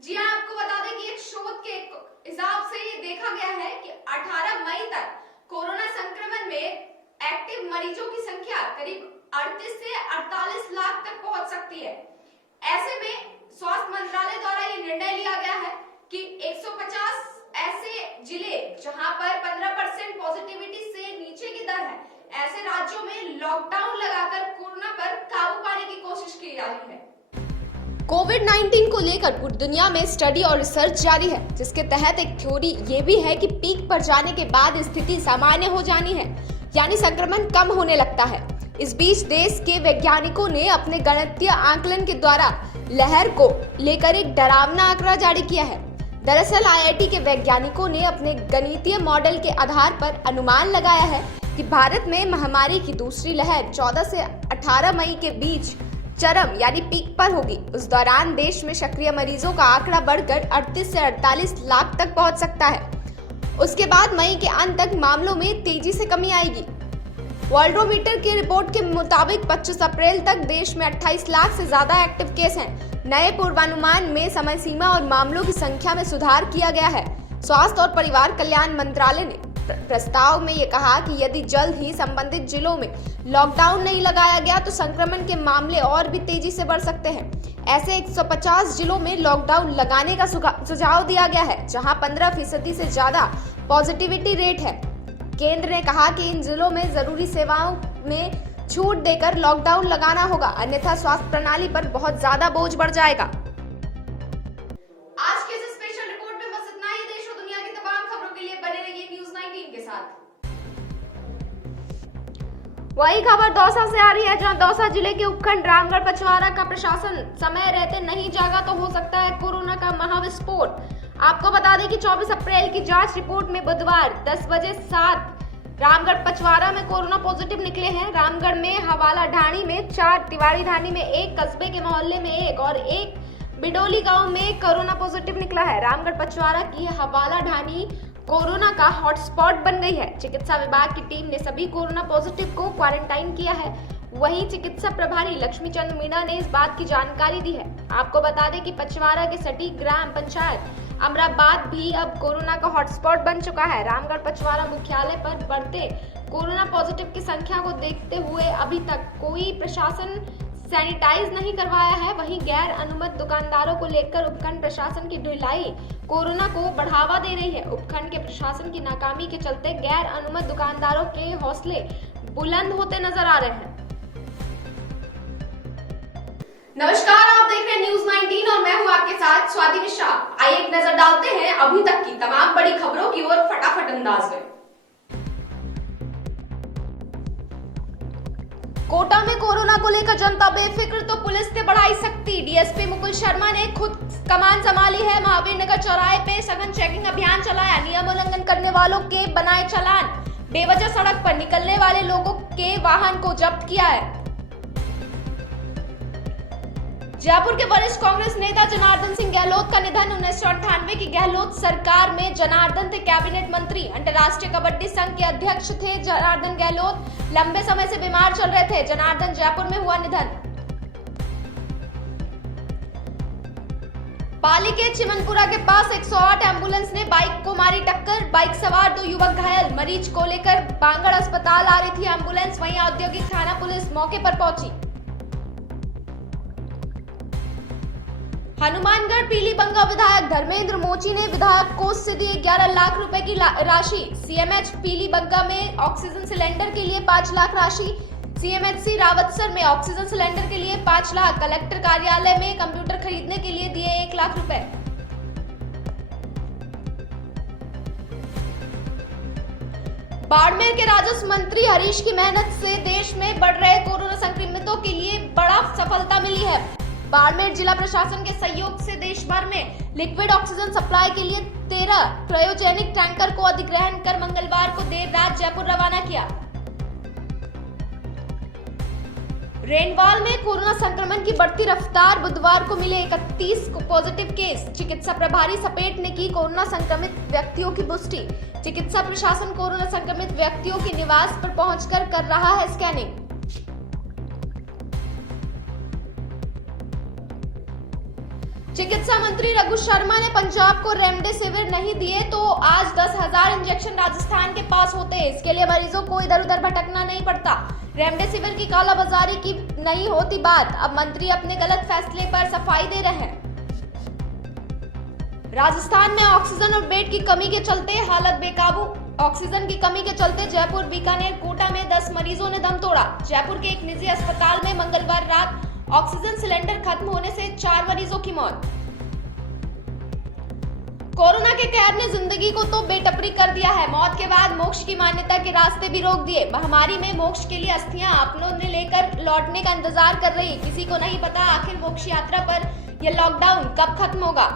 जी हाँ, आपको बता दें कि एक शोध के हिसाब से ये देखा गया है कि 18 मई तक कोरोना संक्रमण में एक्टिव मरीजों की संख्या करीब 38 से 48 लाख तक पहुंच सकती है। ऐसे में स्वास्थ्य मंत्रालय द्वारा ये निर्णय लिया गया है कि 150 ऐसे जिले जहां पर 15% पॉजिटिविटी से नीचे की दर है, ऐसे राज्यों में लॉकडाउन लगाकर कोरोना पर काबू पाने की कोशिश की जा रही है। कोविड-19 को लेकर पूरी दुनिया में स्टडी और रिसर्च जारी है, जिसके तहत एक थ्योरी ये भी है कि पीक पर जाने के बाद स्थिति सामान्य हो जानी है, यानी संक्रमण कम होने लगता है। इस बीच देश के वैज्ञानिकों ने अपने गणितीय आकलन के द्वारा लहर को लेकर एक डरावना आंकड़ा जारी किया है। दरअसल आईआईटी के वैज्ञानिकों ने अपने गणितीय मॉडल के आधार पर अनुमान लगाया है कि भारत में महामारी की दूसरी लहर 14 से 18 मई के बीच चरम यानी पीक पर होगी। उस दौरान देश में सक्रिय मरीजों का आंकड़ा बढ़कर 38 से 48 लाख तक पहुंच सकता है। उसके बाद मई के अंत तक मामलों में तेजी से कमी आएगी। वर्ल्डोमीटर की रिपोर्ट के मुताबिक 25 अप्रैल तक देश में 28 लाख से ज्यादा एक्टिव केस हैं। नए पूर्वानुमान में समय सीमा और मामलों की संख्या में सुधार किया गया है। स्वास्थ्य और परिवार कल्याण मंत्रालय ने प्रस्ताव में ये कहा कि यदि जल्द ही संबंधित जिलों में लॉकडाउन नहीं लगाया गया तो संक्रमण के मामले और भी तेजी से बढ़ सकते हैं। ऐसे 150 जिलों में लॉकडाउन लगाने का सुझाव दिया गया है, जहां 15% से ज्यादा पॉजिटिविटी रेट है। केंद्र ने कहा कि इन जिलों में जरूरी सेवाओं में छूट देकर लॉकडाउन लगाना होगा, अन्यथा स्वास्थ्य प्रणाली पर बहुत ज्यादा बोझ बढ़ जाएगा। आज के इस स्पेशल रिपोर्ट में बस इतना ही। देश और दुनिया की तमाम खबरों के लिए बने रहिए न्यूज़ 19 के साथ। वही खबर दौसा से आ रही है, जहां दौसा जिले के उपखंड रामगढ़ पचवारा का प्रशासन समय रहते नहीं जागा तो हो सकता है कोरोना का महाविस्फोट। आपको बता दें कि 24 अप्रैल की जांच रिपोर्ट में बुधवार 10 बजे 7 रामगढ़ पचवारा में कोरोना पॉजिटिव निकले हैं। रामगढ़ में हवाला ढाणी में 4, तिवाड़ी ढाणी में 1, कस्बे के मोहल्ले में 1 और 1 बिडोली गांव में कोरोना पॉजिटिव निकला है। रामगढ़ पचवारा की हवाला ढाणी कोरोना का हॉटस्पॉट बन गई है। चिकित्सा विभाग की टीम ने सभी कोरोना पॉजिटिव को क्वारंटाइन किया है। वहीं चिकित्सा प्रभारी लक्ष्मी चंद मीणा ने इस बात की जानकारी दी है। आपको बता दें कि पचवारा के सटीक ग्राम पंचायत अमराबाद भी अब कोरोना का हॉटस्पॉट बन चुका है। रामगढ़ पचवारा मुख्यालय पर बढ़ते कोरोना पॉजिटिव की संख्या को देखते हुए अभी तक कोई प्रशासन सैनिटाइज नहीं करवाया है। वहीं गैर अनुमत दुकानदारों को लेकर उपखंड प्रशासन की ढिलाई कोरोना को बढ़ावा दे रही है। उपखंड के प्रशासन की नाकामी के चलते गैर अनुमत दुकानदारों के हौसले बुलंद होते नजर आ रहे हैं। नमस्कार, आप देख रहे हैं न्यूज़ 19 और मैं हूं आपके साथ स्वाति मिश्रा। आइए एक नजर डालते हैं अभी तक की तमाम बड़ी खबरों की ओर फटाफट अंदाज में। कोटा में कोरोना को लेकर जनता बेफिक्र तो पुलिस ने बढ़ाई सख्ती। डीएसपी मुकुल शर्मा ने खुद कमान संभाली है। महावीर नगर चौराहे पे सघन चेकिंग अभियान चलाया। नियम उल्लंघन करने वालों के बनाए चालान। बेवजह सड़क पर निकलने वाले लोगों के वाहन को जब्त किया है। जयपुर के वरिष्ठ कांग्रेस नेता जनार्दन सिंह गहलोत का निधन। 1998 की गहलोत सरकार में जनार्दन थे कैबिनेट मंत्री। अंतर्राष्ट्रीय कबड्डी संघ के अध्यक्ष थे जनार्दन गहलोत। लंबे समय से बीमार चल रहे थे। जनार्दन जयपुर में हुआ निधन। पाली के चिमनपुरा के पास 108 एम्बुलेंस ने बाइक को मारी टक्कर। बाइक सवार 2 युवक घायल। मरीज को लेकर बांगड़ अस्पताल आ रही थी एम्बुलेंस। वहीं औद्योगिक थाना पुलिस मौके पर पहुंची। हनुमानगढ़ पीलीबंगा विधायक धर्मेंद्र मोची ने विधायक कोष से दी 11 लाख रुपए की राशि। सीएमएच पीलीबंगा में ऑक्सीजन सिलेंडर के लिए 5 लाख राशि। सीएमएचसी रावतसर में ऑक्सीजन सिलेंडर के लिए 5 लाख। कलेक्टर कार्यालय में कंप्यूटर खरीदने के लिए दिए 1 लाख रुपए। बाड़मेर के राजस्व मंत्री हरीश की मेहनत से देश में बढ़ रहे कोरोना संक्रमितों के लिए बड़ा सफलता मिली है। बाड़मेर जिला प्रशासन के सहयोग से देश भर में लिक्विड ऑक्सीजन सप्लाई के लिए 13 क्रायोजेनिक टैंकर को अधिग्रहण कर मंगलवार को देर रात जयपुर रवाना किया। रेनवाल में कोरोना संक्रमण की बढ़ती रफ्तार। बुधवार को मिले 31 पॉजिटिव केस। चिकित्सा प्रभारी सपेट ने की कोरोना संक्रमित व्यक्तियों की पुष्टि। चिकित्सा प्रशासन कोरोना संक्रमित व्यक्तियों के निवास पर पहुंचकर कर रहा है स्कैनिंग। चिकित्सा मंत्री रघु शर्मा ने पंजाब को रेमडेसिविर नहीं दिए तो आज 10,000 इंजेक्शन राजस्थान के पास होते। इसके लिए मरीजों को इधर उधर भटकना नहीं पड़ता। रेमडेसिविर की कालाबाजारी की नहीं होती बात। अब मंत्री अपने गलत फैसले पर सफाई दे रहे हैं। राजस्थान में ऑक्सीजन और बेड की कमी के चलते हालत बेकाबू। ऑक्सीजन की कमी के चलते जयपुर, बीकानेर, कोटा में 10 मरीजों ने दम तोड़ा। जयपुर के एक निजी अस्पताल में मंगलवार रात ऑक्सीजन सिलेंडर खत्म होने से 4 मरीजों की मौत। कोरोना के कहर ने जिंदगी को तो बेटपरी कर दिया है। मौत के बाद मोक्ष की मान्यता के रास्ते भी रोक दिए। महामारी में मोक्ष के लिए अस्थियां अपनों ने लेकर लौटने का इंतजार कर रही। किसी को नहीं पता आखिर मोक्ष यात्रा पर यह लॉकडाउन कब खत्म होगा।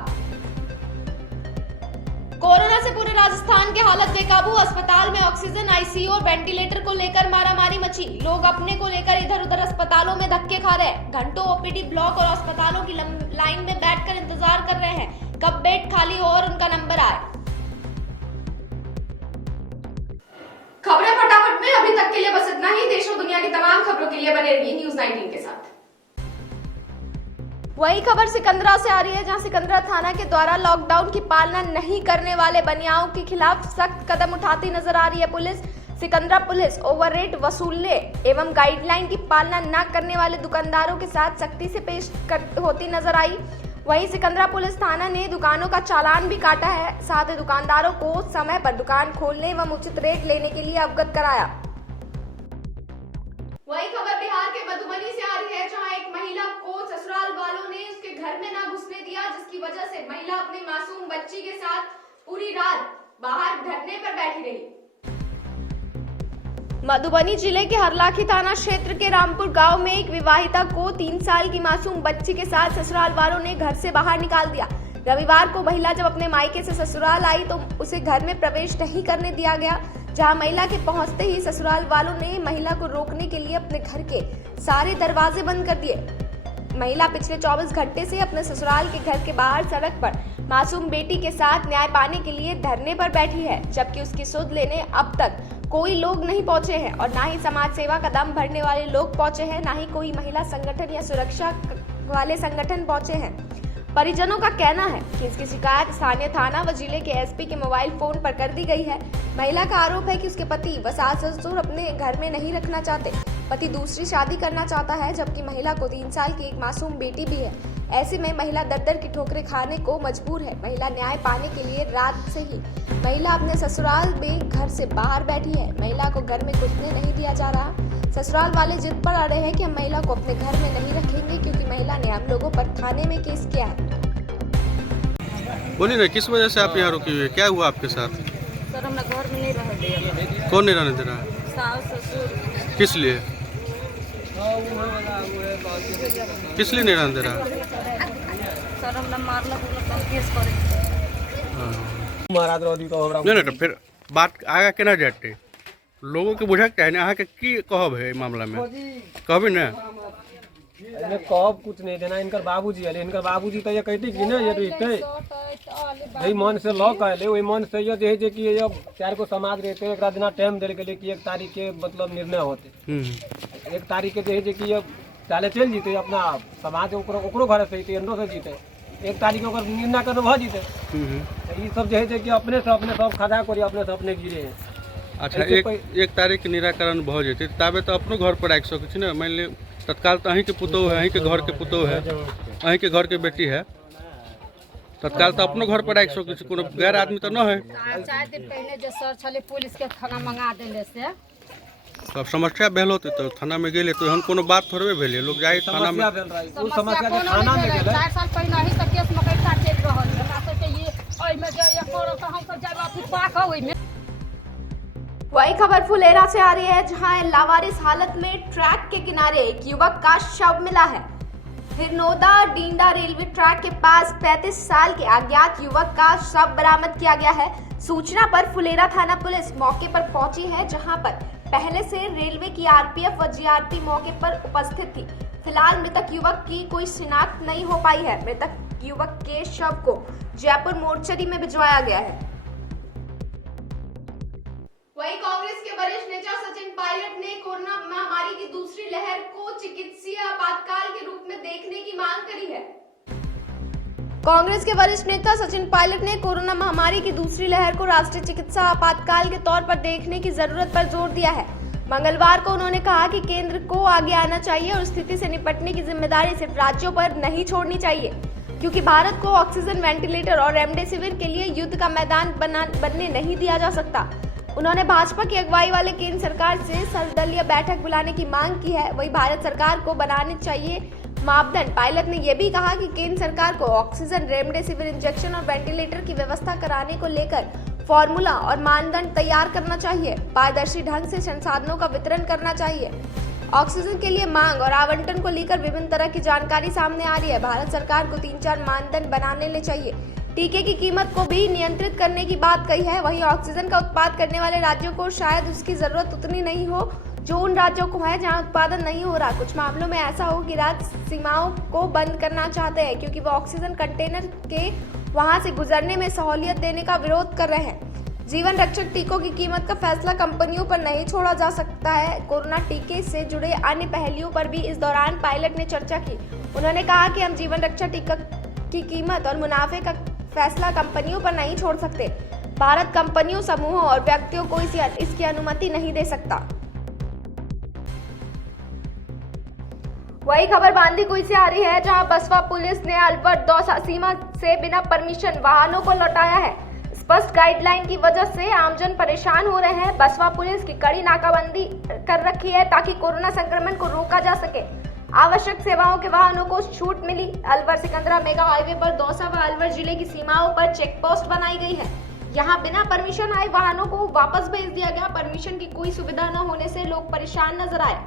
कोरोना से पूरे राजस्थान की हालत बेकाबू। अस्पताल में ऑक्सीजन, आईसीयू और वेंटिलेटर को लेकर मारामारी मची। लोग अपने को लेकर इधर उधर अस्पतालों में धक्के खा रहे हैं। घंटों ओपीडी ब्लॉक और अस्पतालों की लाइन में बैठकर इंतजार कर रहे हैं कब बेड खाली हो और उनका नंबर आए। खबरें फटाफट में अभी तक के लिए बस इतना ही। देश और दुनिया की तमाम खबरों के लिए बने रहिए न्यूज़ 19 के साथ। वही खबर सिकंदरा से आ रही है, जहां सिकंदरा थाना के द्वारा लॉकडाउन की पालना नहीं करने वाले बनियाओं के खिलाफ सख्त कदम उठाती नजर आ रही है police. Sikandra police over rate वसूलने एवं गाइडलाइन की पालना न करने वाले दुकानदारों के साथ सख्ती से पेश होती नजर आई। वहीं सिकंदरा पुलिस थाना ने दुकानों का चालान भी काटा है, साथ ही दुकानदारों को समय पर दुकान खोलने एवं उचित रेट लेने के लिए अवगत कराया। वही खबर बिहार के मधुबनी से आ रही है, जहां एक महिला को ससुराल वालों ने उसके घर में ना घुसने दिया, जिसकी वजह से महिला अपनी मासूम बच्ची के साथ पूरी रात बाहर धरने पर बैठी रही। मधुबनी जिले के हरलाखी थाना क्षेत्र के रामपुर गांव में एक विवाहिता को 3 साल की मासूम बच्ची के साथ ससुराल वालों ने घर से बाहर निकाल दिया। रविवार को महिला जब अपने मायके से ससुराल आई तो उसे घर में प्रवेश नहीं करने दिया गया, जहां महिला के पहुंचते ही ससुराल वालों ने महिला को रोकने के लिए अपने घर के सारे दरवाजे बंद कर दिए। महिला पिछले 24 घंटे से अपने ससुराल के घर के बाहर सड़क पर मासूम बेटी के साथ न्याय पाने के लिए धरने पर बैठी है, जबकि उसकी सुध लेने अब तक कोई लोग नहीं पहुंचे हैं और ना ही समाज सेवा का दम भरने वाले लोग पहुंचे हैं, ना ही कोई महिला संगठन या सुरक्षा वाले संगठन पहुंचे हैं। परिजनों का कहना है कि इसकी शिकायत स्थानीय थाना व जिले के एसपी के मोबाइल फोन पर कर दी गई है। महिला का आरोप है कि उसके पति व सास ससुर अपने घर में नहीं रखना चाहते। पति दूसरी शादी करना चाहता है, जबकि महिला को 3 साल की एक मासूम बेटी भी है। ऐसे में महिला दर-दर की ठोकरें खाने को मजबूर है। महिला न्याय पाने के लिए रात से ही महिला अपने ससुराल में घर से बाहर बैठी है। महिला को घर में घुसने नहीं दिया जा रहा। ससुराल वाले जिद पर अड़े हैं कि हम महिला को अपने घर में नहीं रखेंगे, क्योंकि महिला ने हम लोगों पर थाने में केस किया है। बोलिए ना, किस वजह से आप यहाँ रुकी हुई है? क्या हुआ आपके साथ? सर हमने घर में नहीं रहने दिया। कौन नहीं रहने दे रहा है? सास ससुर। किस लिए? किस लिए नहीं रहने दे रहा? सर हमने मारना तो केस करे। नहीं तो फिर बात आगा केना जाते लोगों के बुझक चाहे अहाँ के की कहब है मामला में? कहबी ना कहब कुछ नहीं देना। इनकर बाबूजी है, इनकर बाबूजी तो ये कहते कि ना ये रहते वही मन से लॉ कहले, वही मन से ये जे कि ये 4 को समाज रहते एक दिन टाइम देल गेले कि 1 तारीख के मतलब निर्णय होते। 1 तारीख के जे कि ये चाले चल जीते अपना समाज ओकरो घर से एंडो से जीते 1 तारीख के निर्णय कर भ जीते। ये सब जे कि अपने से सब खड़ा करी अपने से अपने गिरे हैं। अच्छा, 1 तारीख के निराकरण भ जेते ताबे तो अपनो घर पर राख सकै छी ना। मान ले तत्काल तो अहीं के पुतोह है, अहीं के घर के पुतोह है, अहीं के घर के बेटी है, तत्काल तो अपनो घर पर राख सकै छी, कोनो गैर आदमी तो न है। 4 दिन पहले जे सर छले पुलिस के थाना मंगा देले से अब समस्या भेल होते तो थाना में गेले तो हम कोनो बात थोड़े भेले लोग जाए थाना में। समस्या के थाना में गेले 4 साल पहले ही तक केस मकैता चल रहल है। हमरा सब के ये ओइ में जे एक और तो हम सब जाय वापस पाक ओइ में। वही खबर फुलेरा से आ रही है, जहां लावारिस हालत में ट्रैक के किनारे एक युवक का शव मिला है। हिरनोदा डींडा रेलवे ट्रैक के पास 35 साल के अज्ञात युवक का शव बरामद किया गया है। सूचना पर फुलेरा थाना पुलिस मौके पर पहुंची है, जहां पर पहले से रेलवे की आरपीएफ व जीआरपी मौके पर उपस्थित थी। फिलहाल मृतक युवक की कोई शिनाख्त नहीं हो पाई है। मृतक युवक के शव को जयपुर मोर्चरी में भिजवाया गया है। वहीं कांग्रेस के वरिष्ठ नेता सचिन पायलट ने कोरोना महामारी की दूसरी लहर को चिकित्सीय आपातकाल के रूप में देखने की मांग करी है। कांग्रेस के वरिष्ठ नेता सचिन पायलट ने कोरोना महामारी की दूसरी लहर को राष्ट्रीय चिकित्सा आपातकाल के तौर पर देखने की जरूरत पर जोर दिया है। मंगलवार को उन्होंने कहा कि केंद्र को आगे आना चाहिए और स्थिति से निपटने की जिम्मेदारी सिर्फ राज्यों पर नहीं छोड़नी चाहिए, क्योंकि भारत को ऑक्सीजन, वेंटिलेटर और रेमडेसिविर के लिए युद्ध का मैदान बनने नहीं दिया जा सकता। उन्होंने भाजपा की अगुवाई वाले केंद्र सरकार से सर्वदलीय बैठक बुलाने की मांग की है। वही भारत सरकार को बनाने चाहिए मापदंड। पायलट ने यह भी कहा कि केंद्र सरकार को ऑक्सीजन, रेमडेसिविर इंजेक्शन और वेंटिलेटर की व्यवस्था कराने को लेकर फॉर्मूला और मानदंड तैयार करना चाहिए। पारदर्शी ढंग से संसाधनों का वितरण करना चाहिए। ऑक्सीजन के लिए मांग और आवंटन को लेकर विभिन्न तरह की जानकारी सामने आ रही है। भारत सरकार को 3-4 मानदंड बनाने चाहिए। टीके की कीमत को भी नियंत्रित करने की बात कही है। वहीं ऑक्सीजन का उत्पादन करने वाले राज्यों को शायद उसकी जरूरत उतनी नहीं हो जो उन राज्यों को है जहां उत्पादन नहीं हो रहा। कुछ मामलों में ऐसा हो कि राज्य सीमाओं को बंद करना चाहते हैं क्योंकि वो ऑक्सीजन कंटेनर के वहां से गुजरने में सहूलियत देने का विरोध कर रहे हैं। जीवन रक्षक टीकों की कीमत का फैसला कंपनियों पर नहीं छोड़ा जा सकता है। कोरोना टीके से जुड़े अन्य पहलुओं पर भी इस दौरान पायलट ने चर्चा की। उन्होंने कहा कि हम जीवन रक्षक टीका की कीमत और मुनाफे का फैसला कंपनियों पर नहीं छोड़ सकते। भारत कंपनियों, समूहों और व्यक्तियों को इसकी अनुमति नहीं दे सकता। वही खबर बांदीकुई से आ रही है, जहां बसपा पुलिस ने अलवर दौसा सीमा से बिना परमिशन वाहनों को लौटाया है। स्पष्ट गाइडलाइन की वजह से आमजन परेशान हो रहे हैं। बसपा पुलिस की कड़ी नाकाबंदी कर रखी है ताकि कोरोना संक्रमण को रोका जा सके। आवश्यक सेवाओं के वाहनों को छूट मिली। अलवर सिकंदरा मेगा हाईवे पर दौसा व अलवर जिले की सीमाओं पर चेक पोस्ट बनाई गई है। यहाँ बिना परमिशन आए वाहनों को वापस भेज दिया गया। परमिशन की कोई सुविधा न होने से लोग परेशान नजर आए।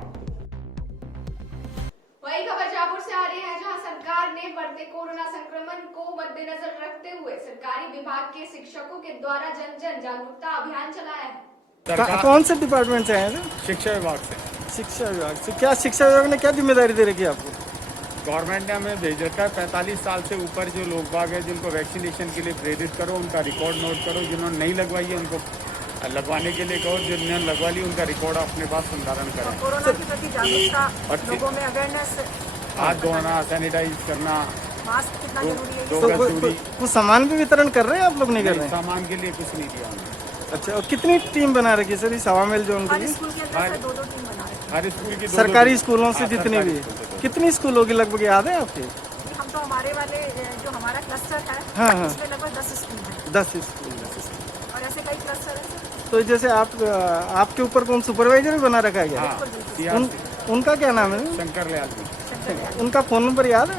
वही खबर जयपुर से आ रही है, जहां सरकार ने बढ़ते कोरोना संक्रमण को मद्देनजर रखते हुए सरकारी विभाग के शिक्षकों के द्वारा जन जन जागरूकता अभियान चलाया है। कौन से डिपार्टमेंट से आए थे? शिक्षा विभाग से। शिक्षा विभाग से। क्या शिक्षा विभाग ने क्या जिम्मेदारी दे रखी है आपको? गवर्नमेंट ने हमें भेज रखा है 45 साल से ऊपर जो लोग बाग है जिनको वैक्सीनेशन के लिए प्रेरित करो, उनका रिकॉर्ड नोट करो। जिन्होंने नहीं लगवाई है उनको लगवाने के लिए कहो, जिन्होंने लगवा ली उनका रिकॉर्ड अपने पास संधारण करें। कोरोना के प्रति जागरूकता, लोगों में अवेयरनेस, हाथ धोना, सैनिटाइज करना, मास्क कितना जरूरी है। दो गज दूरी। कुछ सामान भी वितरण कर रहे हैं आप लोग? नहीं कर रहे हैं? सामान के लिए कुछ नहीं दिया हमने। अच्छा, और कितनी टीम बना रखी है सर इस हवा महल जोन के हर लिए? स्कूल के अंदर 2-2 टीम बना रहे हैं। हर स्कूल की सरकारी स्कूलों से जितनी भी? कितनी स्कूलों की लगभग याद है आपके? हम तो हमारे वाले जो हमारा क्लस्टर है, हाँ। इसमें लगभग 10 स्कूल है। 10 स्कूल और ऐसे कई क्लस्टर है। तो जैसे आपके ऊपर कौन सुपरवाइजर भी बना रखा है क्या? हाँ, उनका क्या नाम है? शंकर लाल जी। उनका फोन नंबर याद है?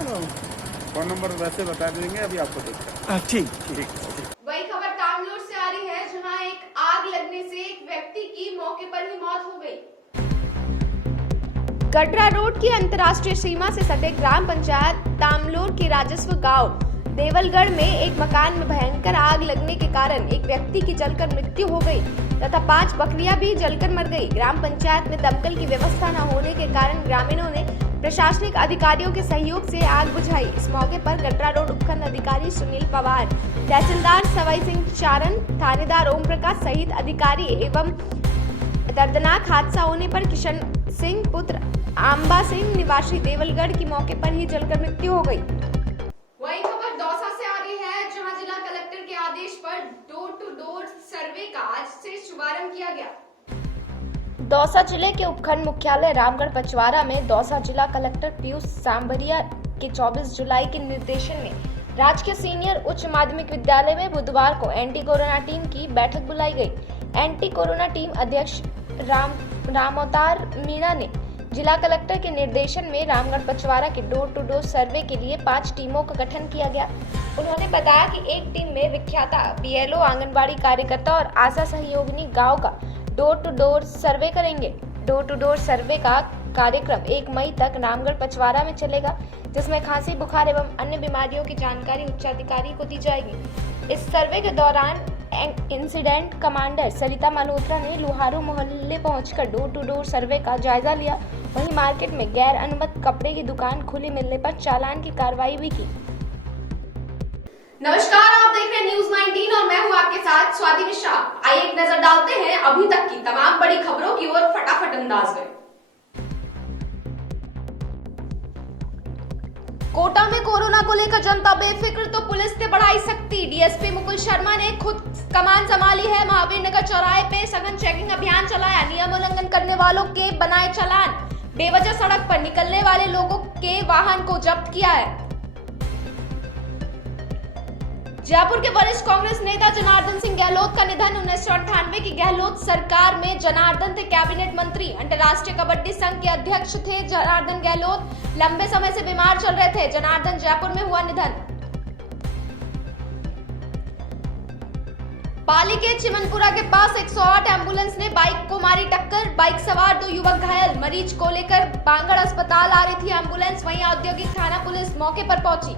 फोन नंबर वैसे बता देंगे, अभी आपको देखते हैं। ठीक। वही खबर तामलूर से आ रही है, जहां एक आग लगने से एक व्यक्ति की मौके पर ही मौत हो गई। कटरा रोड की अंतर्राष्ट्रीय सीमा से सटे ग्राम पंचायत तामलूर के राजस्व गांव देवलगढ़ में एक मकान में भयंकर आग लगने के कारण एक व्यक्ति की जलकर मृत्यु हो गई तथा 5 बकरियां भी जलकर मर गई। ग्राम पंचायत में दमकल की व्यवस्था न होने के कारण ग्रामीणों ने प्रशासनिक अधिकारियों के सहयोग से आग बुझाई। इस मौके पर कटरा रोड उपखंड अधिकारी सुनील पवार, तहसीलदार सवाई सिंह चारण, थानेदार ओम प्रकाश सहित अधिकारी एवं दर्दनाक हादसा होने पर किशन सिंह पुत्र आंबा सिंह निवासी देवलगढ़ की मौके पर ही जलकर मृत्यु हो गई। वही खबर दौसा से आ रही है, जहां जिला कलेक्टर के आदेश पर डोर टू डोर सर्वे का आज से शुभारंभ किया गया। दौसा जिले के उपखंड मुख्यालय रामगढ़ पचवारा में दौसा जिला कलेक्टर पीयूष सांबरिया के 24 जुलाई के निर्देशन में राजकीय सीनियर उच्च माध्यमिक विद्यालय में बुधवार को एंटी कोरोना टीम की बैठक बुलाई गई। एंटी कोरोना टीम अध्यक्ष रामअवतार मीणा ने जिला कलेक्टर के निर्देशन में रामगढ़ पचवारा के डोर टू डोर सर्वे के लिए 5 टीमों का गठन किया गया। उन्होंने बताया कि एक टीम में विख्याता बीएलओ, आंगनबाड़ी कार्यकर्ता और आशा सहयोगिनी गांव का डोर टू डोर सर्वे करेंगे। डोर टू डोर सर्वे का कार्यक्रम 1 मई तक रामगढ़ पचवारा में चलेगा, जिसमें खांसी, बुखार एवं अन्य बीमारियों की जानकारी उच्चाधिकारी को दी जाएगी। इस सर्वे के दौरान इंसिडेंट कमांडर सरिता मल्होत्रा ने लुहारू मोहल्ले पहुंचकर डोर टू डोर सर्वे का जायजा लिया। वहीं मार्केट में गैर अनुमत कपड़े की दुकान खुली मिलने पर चालान की कार्रवाई भी की। नमस्कार, आप देख रहे हैं न्यूज 19 और मैं हूं आपके साथ स्वाति मिश्रा। आइए एक नजर डालते हैं अभी तक की तमाम बड़ी खबरों की ओर फटाफट अंदाज में। कोटा में कोरोना को लेकर जनता बेफिक्र तो पुलिस ने बढ़ाई सख्ती। डीएसपी मुकुल शर्मा ने खुद कमान संभाली है। महावीर नगर चौराहे पे सघन चेकिंग अभियान चलाया। नियम उल्लंघन करने वालों के बनाए चालान। बेवजह सड़क पर निकलने वाले लोगों के वाहन को जब्त किया है। जयपुर के वरिष्ठ कांग्रेस नेता जनार्दन सिंह गहलोत का निधन। 1998 की गहलोत सरकार में जनार्दन थे कैबिनेट मंत्री। अंतर्राष्ट्रीय कबड्डी संघ के अध्यक्ष थे जनार्दन गहलोत। लंबे समय से बीमार चल रहे थे। जनार्दन जयपुर में हुआ निधन। पाली के चिमनपुरा के पास 108 एम्बुलेंस ने बाइक को मारी टक्कर। बाइक सवार 2 युवक घायल। मरीज को लेकर बांगड़ अस्पताल आ रही थी एम्बुलेंस। वहीं औद्योगिक थाना पुलिस मौके पर पहुंची।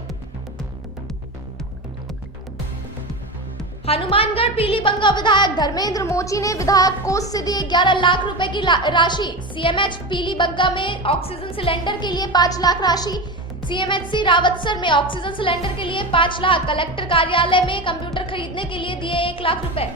हनुमानगढ़ पीलीबंगा विधायक धर्मेंद्र मोची ने विधायक कोष से दी 11 लाख रुपए की राशि। सीएमएच पीलीबंगा में ऑक्सीजन सिलेंडर के लिए 5 लाख राशि। सीएमएचसी रावतसर में ऑक्सीजन सिलेंडर के लिए 5 लाख। कलेक्टर कार्यालय में कंप्यूटर खरीदने के लिए दिए 1 लाख रुपए।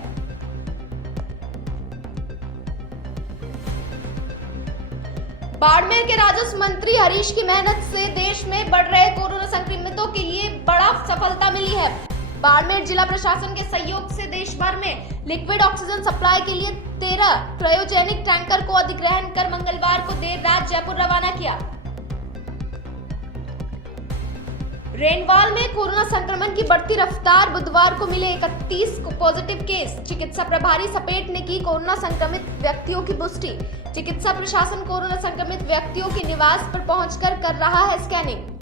बाड़मेर के राजस्व मंत्री हरीश की मेहनत से देश में बढ़ रहे कोरोना संक्रमितों के लिए बड़ा सफलता मिली है। बाड़मेर जिला प्रशासन के सहयोग से देश भर में लिक्विड ऑक्सीजन सप्लाई के लिए 13 क्रायोजेनिक टैंकर को अधिग्रहण कर मंगलवार को देर रात जयपुर रवाना किया। रेनवाल में कोरोना संक्रमण की बढ़ती रफ्तार। बुधवार को मिले 31 पॉजिटिव केस। चिकित्सा प्रभारी सपेट ने की कोरोना संक्रमित व्यक्तियों की पुष्टि। चिकित्सा प्रशासन कोरोना संक्रमित व्यक्तियों के निवास पर पहुंचकर कर रहा है स्कैनिंग।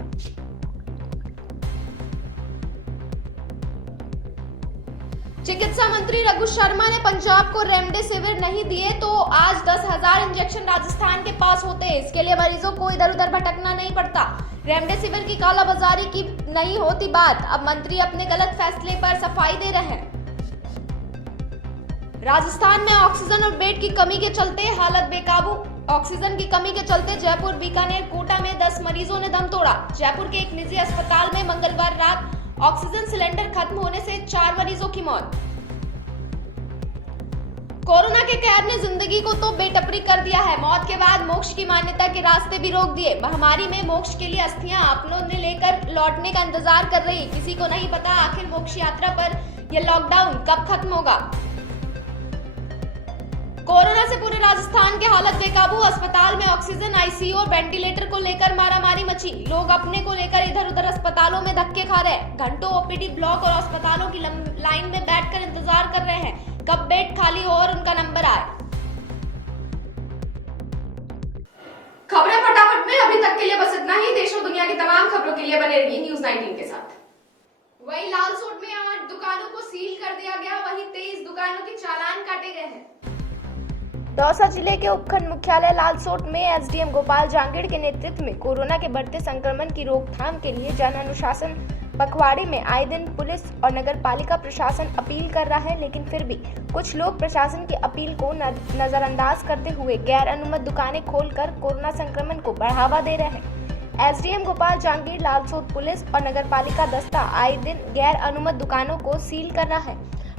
चिकित्सा मंत्री रघु शर्मा ने पंजाब को रेमडेसिविर नहीं दिए तो आज 10,000 इंजेक्शन राजस्थान के पास होते। इसके लिए मरीजों को इधर उधर भटकना नहीं पड़ता। रेमडेसिविर की कालाबाजारी की नहीं होती बात। अब मंत्री अपने गलत फैसले पर सफाई दे रहे हैं। राजस्थान में ऑक्सीजन और बेड की कमी के चलते हालत बेकाबू। ऑक्सीजन की कमी के चलते जयपुर, बीकानेर, कोटा में 10 मरीजों ने दम तोड़ा। जयपुर के एक निजी अस्पताल में मंगलवार रात ऑक्सीजन सिलेंडर खत्म होने से 4 मरीजों की मौत। कोरोना के कहर ने जिंदगी को तो बेटपरी कर दिया है। मौत के बाद मोक्ष की मान्यता के रास्ते भी रोक दिए। महामारी में मोक्ष के लिए अस्थियां अपनों ने लेकर लौटने का इंतजार कर रही। किसी को नहीं पता आखिर मोक्ष यात्रा पर यह लॉकडाउन कब खत्म होगा। कोरोना से पूरे राजस्थान की हालत बेकाबू। अस्पताल में ऑक्सीजन, आईसीयू और वेंटिलेटर को लेकर मारामारी मची। लोग अपने को लेकर इधर उधर अस्पतालों में धक्के खा रहे हैं। घंटों ओपीडी ब्लॉक और अस्पतालों की लाइन में बैठकर इंतजार कर रहे हैं कब बेड खाली हो और उनका नंबर आए। खबरें फटाफट में अभी तक के लिए बस इतना ही। देश और दुनिया की तमाम खबरों के लिए बने रहिए न्यूज़ 19 के साथ। वहीं लालसोट में 8 दुकानों को सील कर दिया गया। वहीं 23 दुकानों के चालान काटे गए हैं। दौसा जिले के उपखंड मुख्यालय लालसोट में एसडीएम गोपाल जांगिड़ के नेतृत्व में कोरोना के बढ़ते संक्रमण की रोकथाम के लिए जन अनुशासन पखवाड़े में आए दिन पुलिस और नगर पालिका प्रशासन अपील कर रहा है, लेकिन फिर भी कुछ लोग प्रशासन की अपील को नजरअंदाज करते हुए गैर अनुमत दुकानें खोलकर कोरोना संक्रमण को बढ़ावा दे रहे हैं। एसडीएम गोपाल जांगिड़, लालसोट पुलिस और नगर पालिका दस्ता आए दिन गैर अनुमत दुकानों को सील कर रहा है।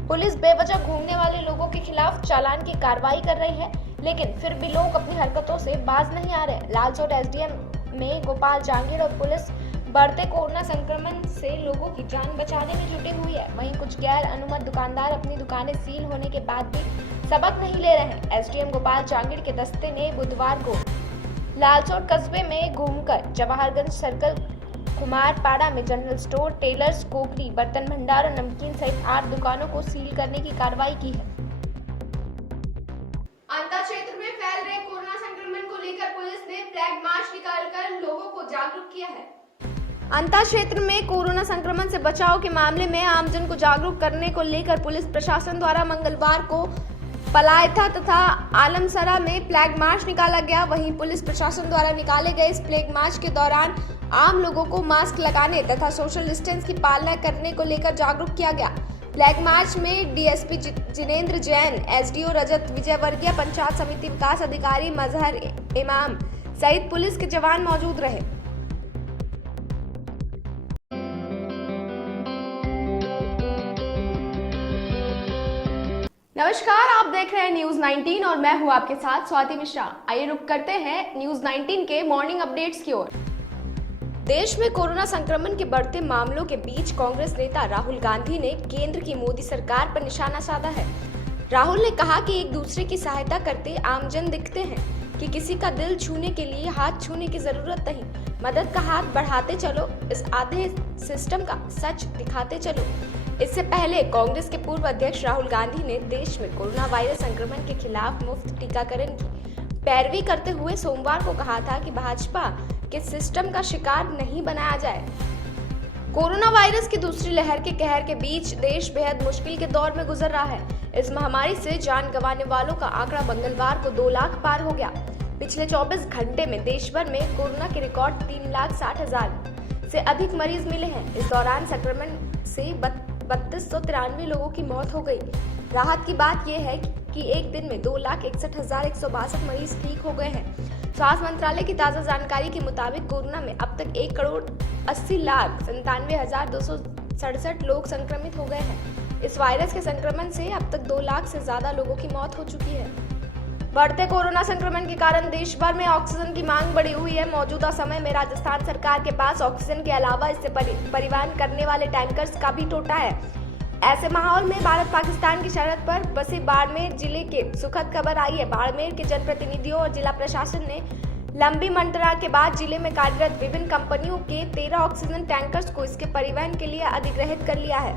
पुलिस बेवजह घूमने वाले लोगों के खिलाफ चालान की कार्रवाई कर रही है, लेकिन फिर भी लोग अपनी हरकतों से बाज नहीं आ रहे। लालसोट एसडीएम में गोपाल जांगिड़ और पुलिस बढ़ते कोरोना संक्रमण से लोगों की जान बचाने में जुटी हुई है। वहीं कुछ गैर अनुमत दुकानदार अपनी दुकानें सील होने के बाद भी सबक नहीं ले रहे हैं। एसडीएम गोपाल जांगिड़ के दस्ते ने बुधवार को लालसोट कस्बे में घूमकर जवाहरगंज सर्कल, कुमारपाड़ा में जनरल स्टोर, टेलर्स, कोकरी, बर्तन भंडार और नमकीन सहित 8 दुकानों को सील करने की कार्रवाई की है। अंता क्षेत्र में फैल रहे कोरोना संक्रमण को लेकर पुलिस ने फ्लैग मार्च निकालकर लोगों को जागरूक किया है। अंता क्षेत्र में कोरोना संक्रमण से बचाव के मामले में आमजन को जागरूक करने को लेकर पुलिस प्रशासन द्वारा मंगलवार को पलायथा तथा आलमसरा में फ्लैग मार्च निकाला गया। वहीं पुलिस प्रशासन द्वारा निकाले गए इस फ्लैग मार्च के दौरान आम लोगों को मास्क लगाने तथा सोशल डिस्टेंस की पालना करने को लेकर जागरूक किया गया। फ्लैग मार्च में डीएसपी जिनेंद्र जैन, एसडीओ रजत विजयवर्गीय, पंचायत समिति विकास अधिकारी मजहर इमाम सहित पुलिस के जवान मौजूद रहे। नमस्कार, आप देख रहे हैं न्यूज़ 19 और मैं हूं आपके साथ स्वाति मिश्रा। आइए रुक करते हैं न्यूज़ 19 के मॉर्निंग अपडेट्स की ओर। देश में कोरोना संक्रमण के बढ़ते मामलों के बीच कांग्रेस नेता राहुल गांधी ने केंद्र की मोदी सरकार पर निशाना साधा है। राहुल ने कहा कि एक दूसरे की सहायता करते आमजन दिखते हैं कि किसी का दिल छूने के लिए हाथ छूने की जरूरत नहीं, मदद का हाथ बढ़ाते चलो, इस आधे सिस्टम का सच दिखाते चलो। इससे पहले कांग्रेस के पूर्व अध्यक्ष राहुल गांधी ने देश में कोरोना वायरस संक्रमण के खिलाफ मुफ्त टीकाकरण की पैरवी करते हुए सोमवार को कहा था कि भाजपा के सिस्टम का शिकार नहीं बनाया जाए। कोरोना वायरस की दूसरी लहर के कहर के बीच देश बेहद मुश्किल के दौर में गुजर रहा है। इस महामारी से जान गंवाने वालों का आंकड़ा मंगलवार को 2 लाख पार हो गया। पिछले 24 घंटे में देश भर में कोरोना के रिकॉर्ड 3,60,000 से अधिक मरीज मिले हैं। इस दौरान संक्रमण से 3293 लोगों की मौत हो गई। राहत की बात यह है कि एक दिन में 2,61,162 मरीज ठीक हो गए हैं। स्वास्थ्य मंत्रालय की ताज़ा जानकारी के मुताबिक कोरोना में अब तक 1,80,97,267 लोग संक्रमित हो गए हैं। इस वायरस के संक्रमण से अब तक 2 लाख से ज्यादा लोगों की मौत हो चुकी है। बढ़ते कोरोना संक्रमण के कारण देश भर में ऑक्सीजन की मांग बढ़ी हुई है। मौजूदा समय में राजस्थान सरकार के पास ऑक्सीजन के अलावा इससे परिवहन करने वाले टैंकर्स का भी टोटा है। ऐसे माहौल में भारत पाकिस्तान की सरहद पर बसे बाड़मेर जिले के सुखद खबर आई है। बाड़मेर के जनप्रतिनिधियों और जिला प्रशासन ने लंबी मंत्रणा के बाद जिले में कार्यरत विभिन्न कंपनियों के 13 ऑक्सीजन टैंकर्स को इसके परिवहन के लिए अधिग्रहित कर लिया है।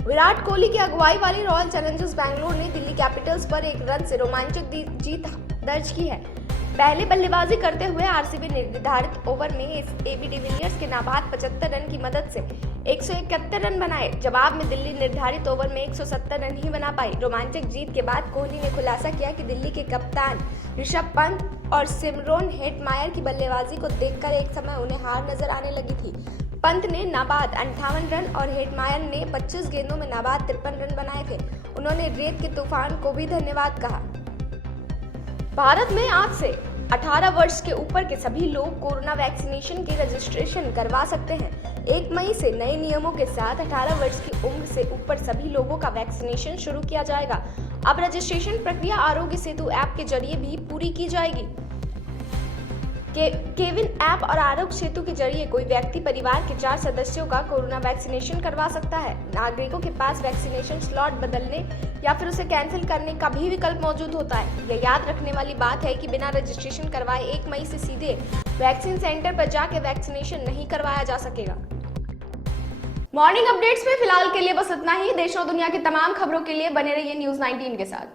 विराट कोहली की अगुवाई वाली रॉयल चैलेंजर्स बैंगलोर ने दिल्ली कैपिटल्स पर 1 रन से रोमांचक जीत दर्ज की है। पहले बल्लेबाजी करते हुए आरसीबी निर्धारित ओवर में एबी डिविलियर्स के नाबाद 75 रन की मदद से 171 रन बनाए। जवाब में दिल्ली निर्धारित ओवर में 170 रन ही बना पाई। रोमांचक जीत के बाद कोहली ने खुलासा किया कि दिल्ली के कप्तान ऋषभ पंत और सिमरोन हेटमायर की बल्लेबाजी को देखकर एक समय उन्हें हार नजर आने लगी थी। पंत ने नाबाद 58 रन और हेटमायर ने 25 गेंदों में नाबाद 53 रन बनाए थे। उन्होंने रेत के तूफान को भी धन्यवाद कहा। भारत में आज से 18 वर्ष के ऊपर के सभी लोग कोरोना वैक्सीनेशन के रजिस्ट्रेशन करवा सकते हैं। 1 मई से नए नियमों के साथ 18 वर्ष की उम्र से ऊपर सभी लोगों का वैक्सीनेशन शुरू किया जाएगा। अब रजिस्ट्रेशन प्रक्रिया आरोग्य सेतु ऐप के जरिए भी पूरी की जाएगी। केविन ऐप और आरोग्य सेतु के जरिए कोई व्यक्ति परिवार के 4 सदस्यों का कोरोना वैक्सीनेशन करवा सकता है। नागरिकों के पास वैक्सीनेशन स्लॉट बदलने या फिर उसे कैंसिल करने का भी विकल्प मौजूद होता है। यह याद रखने वाली बात है कि बिना रजिस्ट्रेशन करवाए 1 मई से सीधे वैक्सीन सेंटर पर जाके वैक्सीनेशन नहीं करवाया जा सकेगा। मॉर्निंग अपडेट्स में फिलहाल के लिए बस इतना ही। देश और दुनिया की तमाम खबरों के लिए बने रहिए न्यूज़ 19 के साथ।